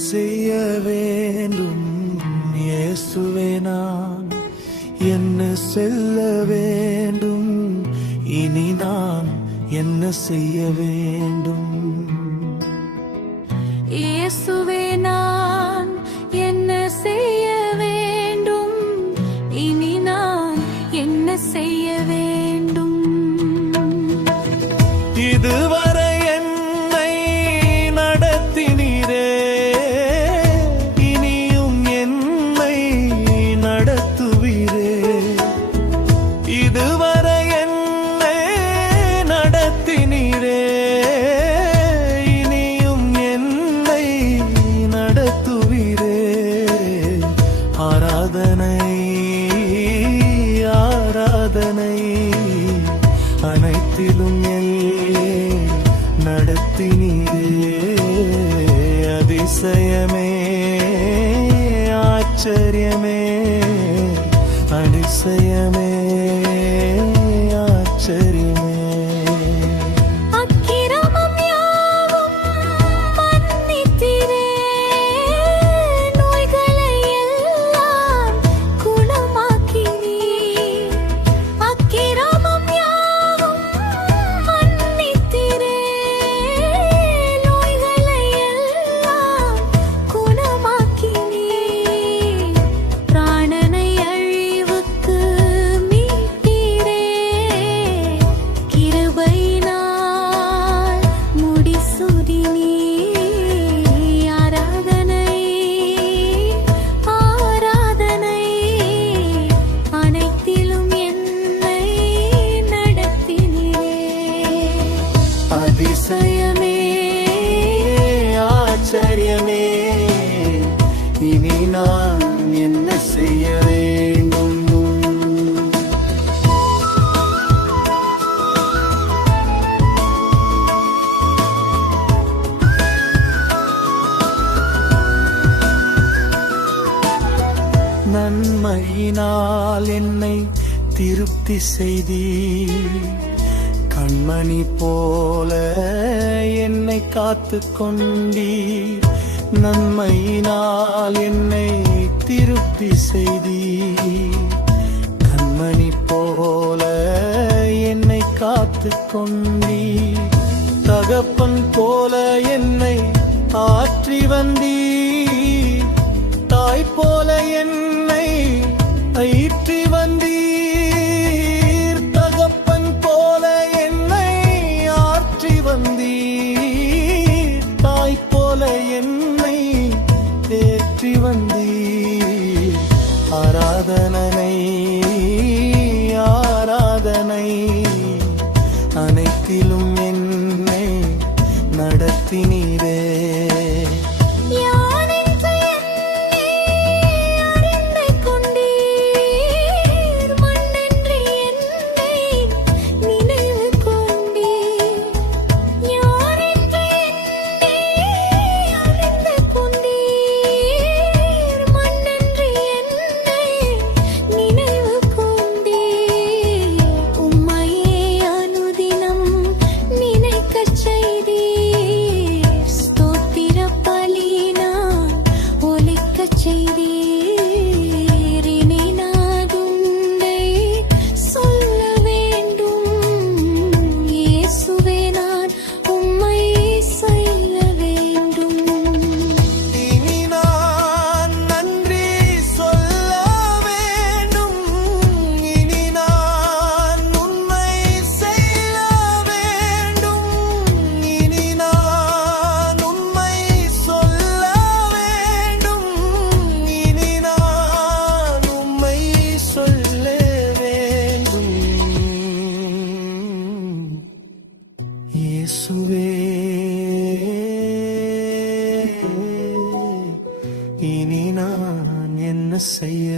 செய்ய வேண்டும் இயேசுவே நான் என்ன செல்ல வேண்டும் இனி நான் என்ன செய்ய வேண்டும் இயேசுவே நான் என்ன செய்ய வேண்டும் இனி நான் என்ன செய்ய வேண்டும் இதுவரை என்னை நடத்தினீரே இனியும் என்னை நடத்துவீரே இதுவரை என்னை நடத்தினீரே இனியும் என்னை நடத்துவீரே ஆராதனை ஆராதனை அனைத்திலும் நடத்தினீரே அதிசயமே ஆச்சரியமே அதிசயமே ஆச்சரியமே அதிசயமே ஆச்சரியமே இனி நான் என்ன செய்ய வேண்டும் நன்மையினால் என்னை திருப்தி செய்தீர் கண்மணி போல என்னை காத்து கொண்டீர் நன்மையினால் என்னை திருப்தி செய்தீர் கண்மணி போல என்னை காத்து கொண்டீர் தகப்பன் போல என்னை ஆற்றி வந்தீர் தாய் போல என்னை ஐற்றி வந்தீர் தாய் போல என்னை தேற்றி வந்தீர் ஆராதனை ஆராதனை அனைத்திலும் என்னை நடத்தினீரே இயேசுவே இனி நான் என்ன செய்ய